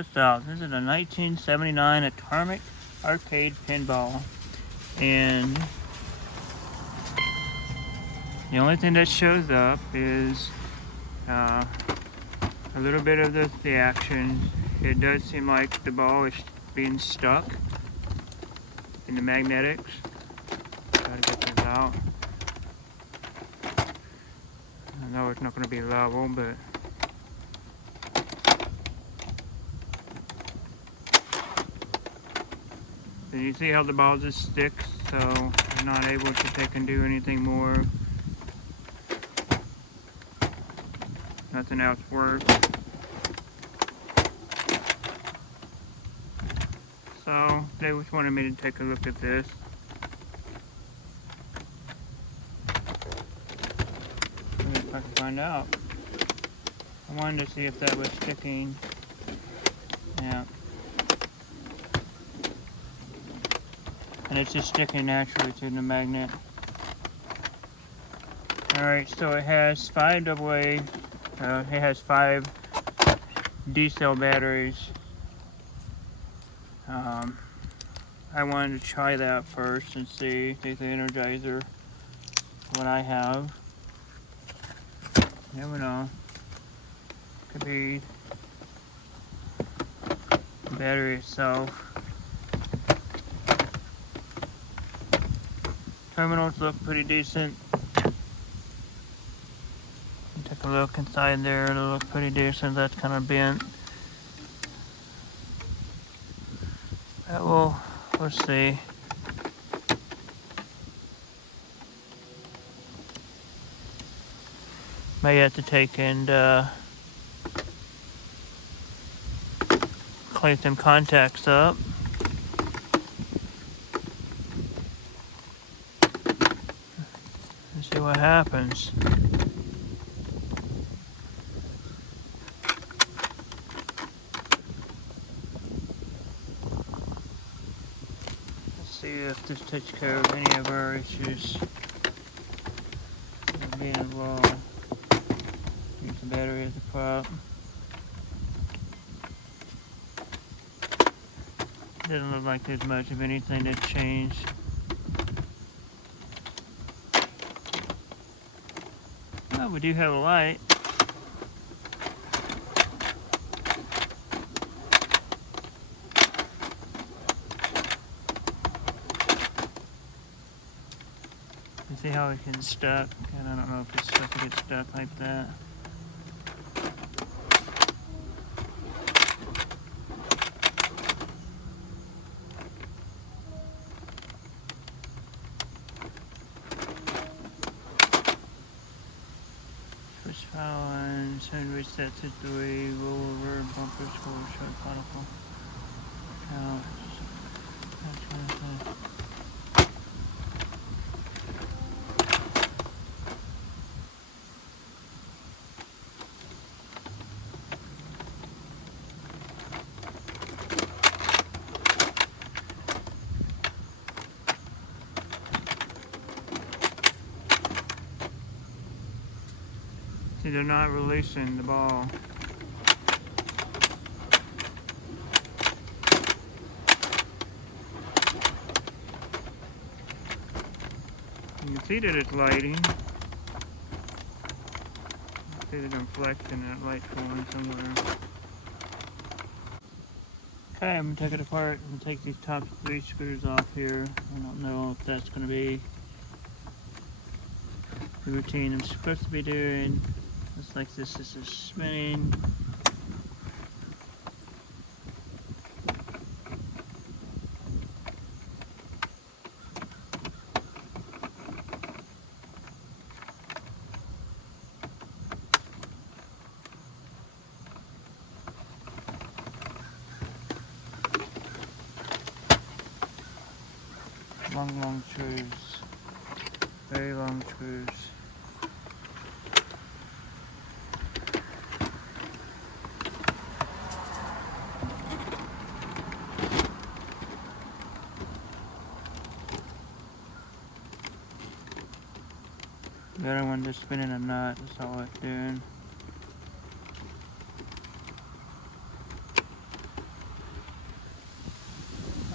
this out. This is a 1979 Atomic arcade pinball, and the only thing that shows up is a little bit of the action. It does seem like the ball is being stuck in the magnetics. Gotta get this out. I know it's not going to be level, but you see how the ball just sticks, so I'm not able to take and do anything more. Nothing else works. So they just wanted me to take a look at this. See if I can find out. I wanted to see if that was sticking. Yeah. And it's just sticking naturally to the magnet. Alright, so it has 5 AA. It has 5 D-cell batteries. I wanted to try that first and see, take the Energizer, what I have. Never know. Could be the battery itself. Terminals look pretty decent. Take a look inside there, they look pretty decent. That's kind of bent. We'll see. May have to take and clean some contacts up. And see what happens. See if this takes care of any of our issues with being involved. Use the battery as a prop. Doesn't look like there's much of anything that's changed. Well, we do have a light. See how it gets stuck, and I don't know if it's supposed to get stuck like that. Switch power on, send reset to 3, roll over, bumper score, short particle. Count. See, they're not releasing the ball. You can see that it's lighting. See that I'm flexing that light's going somewhere. Okay, I'm gonna take it apart and take these top 3 screws off here. I don't know if that's gonna be the routine I'm supposed to be doing. Looks like this is spinning. Long screws. Very long screws. The other one just spinning a nut, that's all it's doing.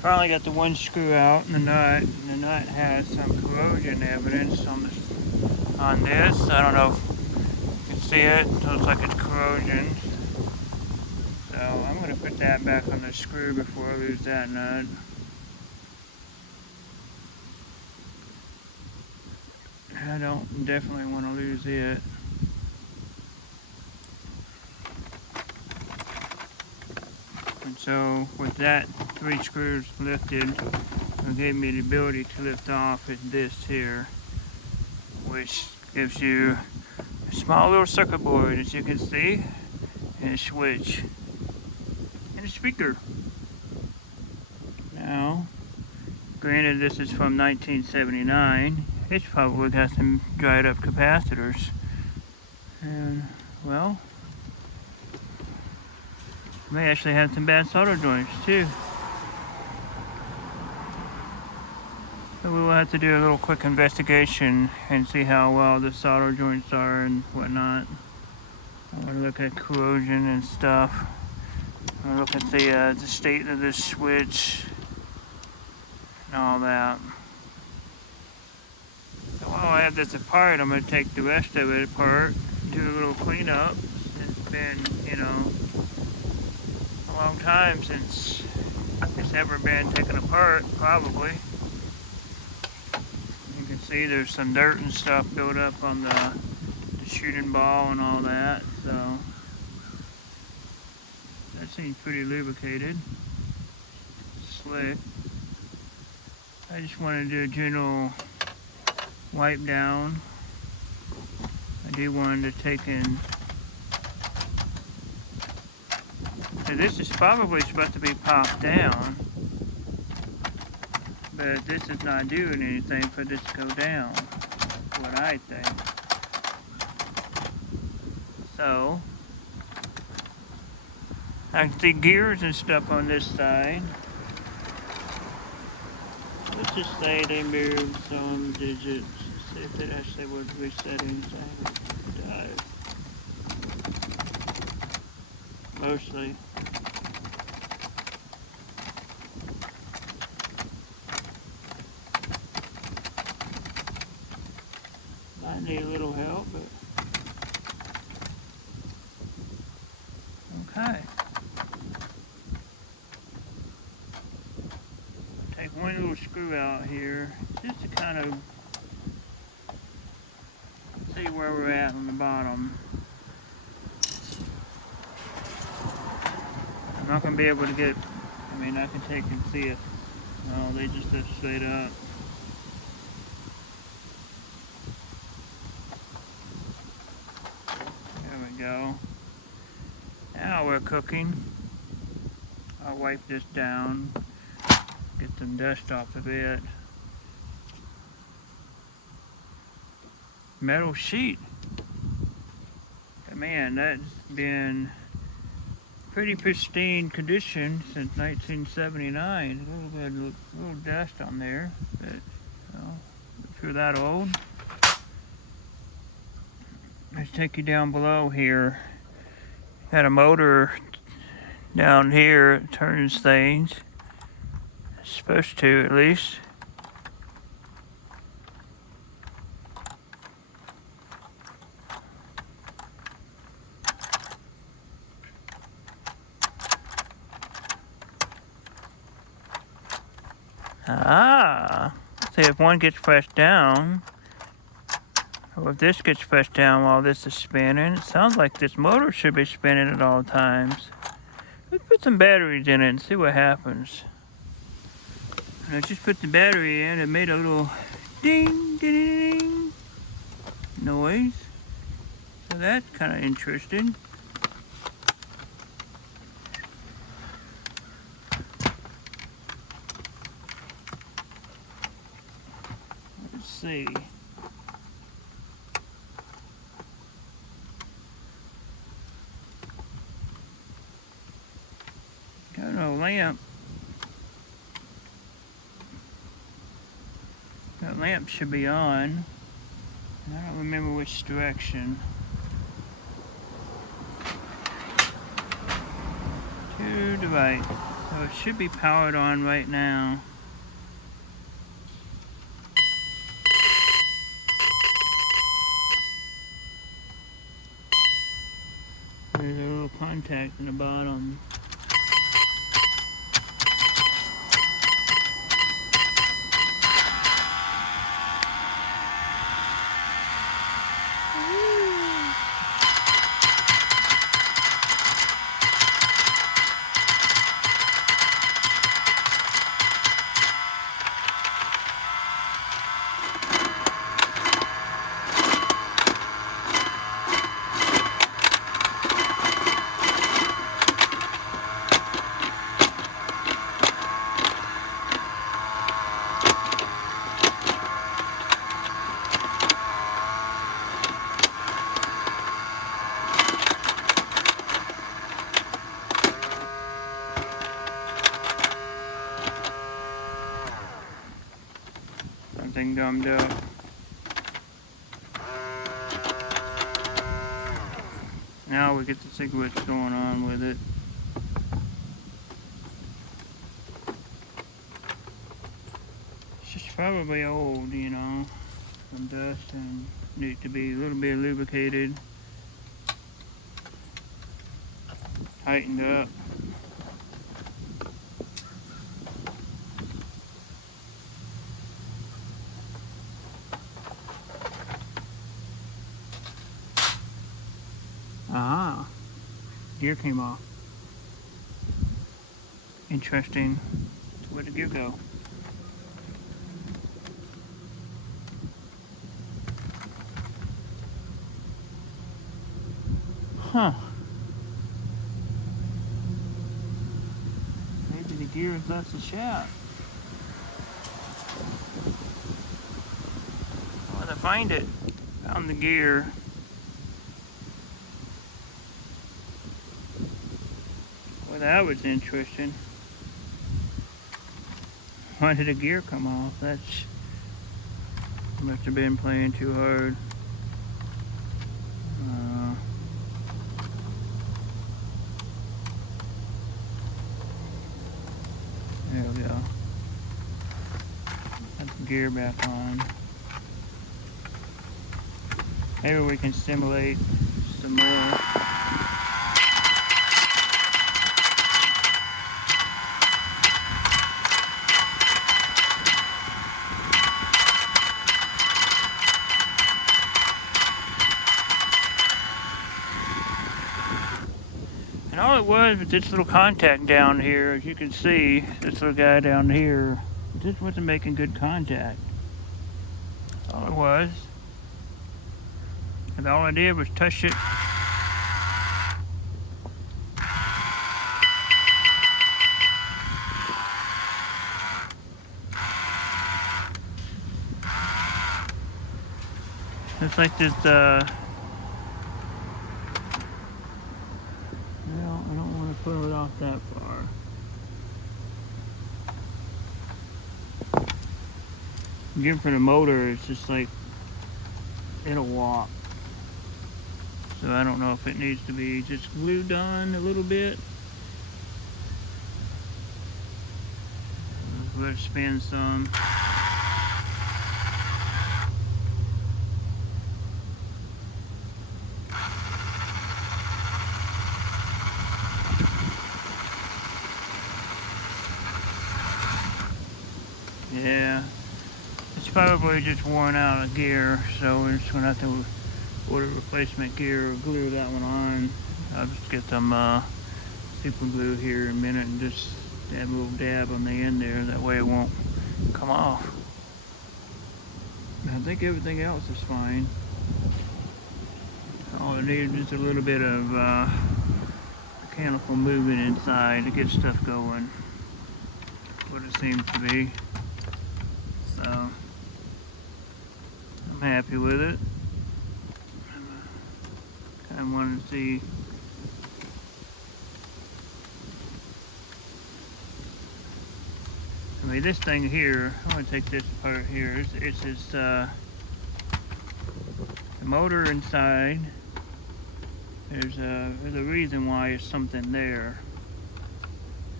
Finally got the one screw out in the nut, and the nut has some corrosion evidence on this. I don't know if you can see it. It looks like it's corrosion. So I'm going to put that back on the screw before I lose that nut. I don't definitely want to lose it. And so with that 3 screws lifted, it gave me the ability to lift off this here, which gives you a small little circuit board, as you can see, and a switch, and a speaker. Now, granted this is from 1979, it's probably got some dried up capacitors. And, well, may actually have some bad solder joints too. So we will have to do a little quick investigation and see how well the solder joints are and whatnot. I want to look at corrosion and stuff. I want to look at the state of this switch and all that. So while I have this apart, I'm going to take the rest of it apart, do a little cleanup. It's been, a long time since it's ever been taken apart, probably. You can see there's some dirt and stuff built up on the shooting ball and all that, so that seems pretty lubricated, slick. I just want to do a general wipe down. I do want to take in. So this is probably supposed to be popped down, but this is not doing anything for this to go down, what I think. So I can see gears and stuff on this side. Let's just say they moved some digits. See if it actually was resetting dive. Mostly. Might need a little help, but okay. Take one little screw out here just to kind of see where we're at on the bottom. I'm not going to be able to get, I can take and see it. No, they just lift straight up. There we go. Now we're cooking. I'll wipe this down, get some dust off of it. Metal sheet. But man, that's been pretty pristine condition since 1979. A little dust on there, but if you're that old. Let's take you down below here. Got a motor down here, it turns things. It's supposed to, at least. See if one gets pressed down, or if this gets pressed down while this is spinning. It sounds like this motor should be spinning at all times. Let's put some batteries in it and see what happens. And I just put the battery in, it made a little ding, ding, ding noise. So that's kind of interesting. Let's see. Got no lamp. That lamp should be on. I don't remember which direction. To the right. Oh, it should be powered on right now. There's a little contact in the bottom. Something gummed up. Now we get to see what's going on with it. It's just probably old, you know, some dust and need to be a little bit lubricated, tightened up. Aha, gear came off. Interesting. Where'd the gear go? Huh. Maybe the gear has left the shaft. I want to find it. Found the gear. Well, that was interesting. Why did the gear come off? That's must have been playing too hard. There we go. Put the gear back on. Maybe we can simulate some more. And all it was this little contact down here, as you can see, this little guy down here, just wasn't making good contact. That's all it was. And all I did was touch it. It's like this, well, I don't want to put it off that far. Again, for the motor, it's just like, it'll walk. So I don't know if it needs to be just glued on a little bit. Let it spin some. Yeah, it's probably just worn out of gear, so we're just gonna have to order replacement gear or glue that one on. I'll just get some super glue here in a minute and just dab a little dab on the end there. That way it won't come off. I think everything else is fine. All I need is just a little bit of mechanical movement inside to get stuff going. That's what it seems to be. So I'm happy with it. I wanted to see. I mean, this thing here, I'm going to take this apart here. It's this, the motor inside. There's a reason why there's something there.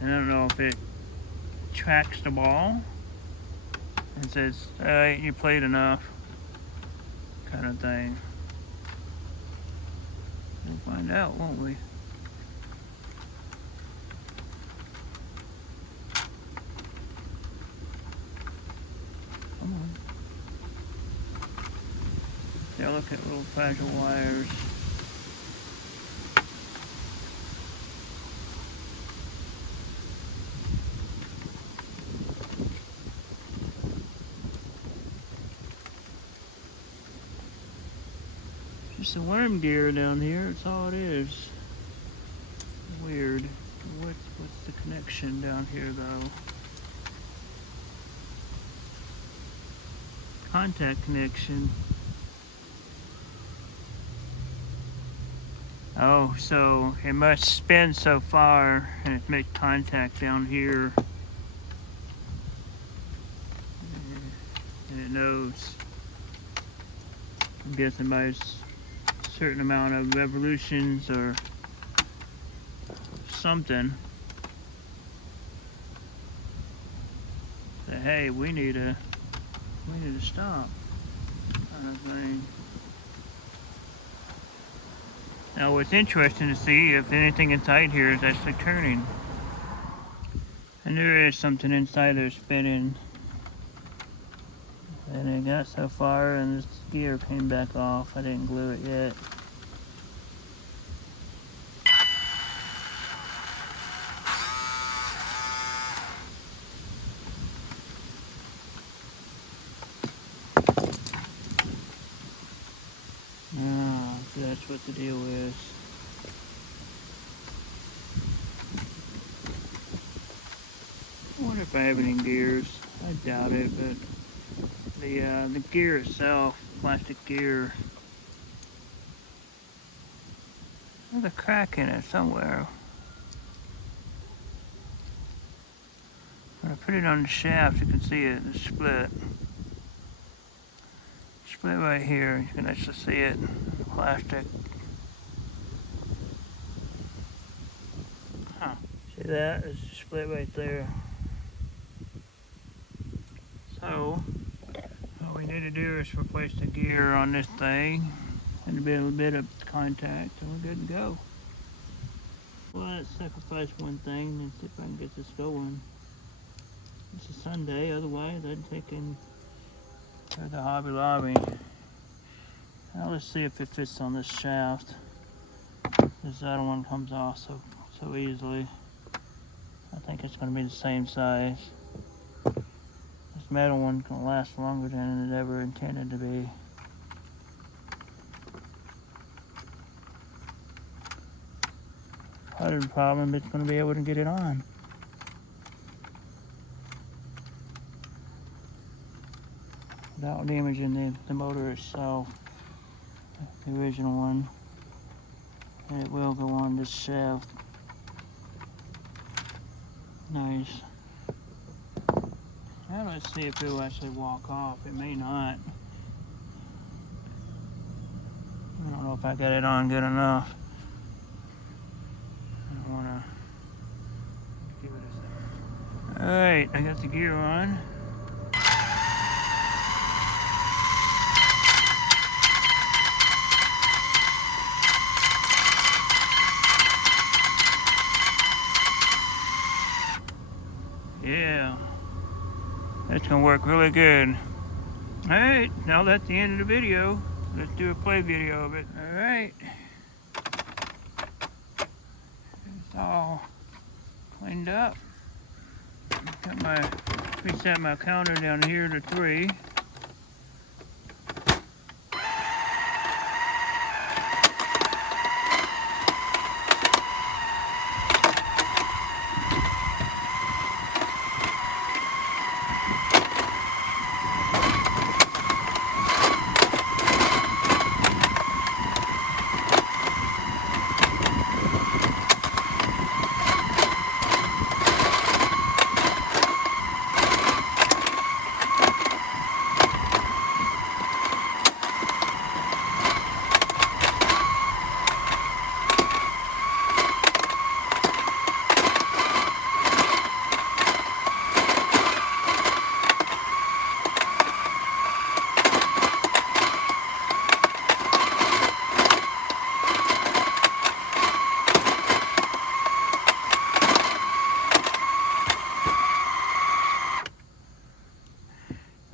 I don't know if it tracks the ball and says, alright, you played enough, kind of thing. We'll find out, won't we? Come on. Yeah, look at little fragile wires. Just a worm gear down here, that's all it is. Weird. What's the connection down here though? Contact connection. Oh, so it must spin so far and it makes contact down here. And it knows. I'm guessing by a certain amount of revolutions or something. Say, hey, we need to stop, kind of thing. Now what's interesting to see if anything inside here is actually turning. And there is something inside there spinning. And it got so far and this gear came back off. I didn't glue it yet. So that's what the deal is. I wonder if I have any gears. I doubt it, but the gear itself, plastic gear, there's a crack in it somewhere. When I put it on the shaft, you can see it, it's split. Split right here, you can actually see it, plastic. Huh. See that? It's split right there. So, all we need to do is replace the gear on this thing and a little bit of contact and we're good to go. Well, let's sacrifice one thing and see if I can get this going. It's a Sunday, otherwise I'd take in to the Hobby Lobby. Now let's see if it fits on this shaft. This other one comes off so easily. I think it's going to be the same size. This metal one's going to last longer than it ever intended to be. Part of the problem, it's going to be able to get it on. Without damaging the motor itself, the original one. And it will go on this shaft. Nice. Now let's see if it will actually walk off. It may not. I don't know if I got it on good enough. I want to give it a second. Alright, I got the gear on. Yeah, that's gonna work really good. Alright, now that's the end of the video. Let's do a play video of it. Alright. It's all cleaned up. Reset my counter down here to 3.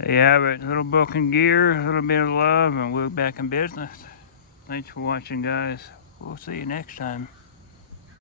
There you have it, a little broken gear, a little bit of love, and we're back in business. Thanks for watching, guys. We'll see you next time.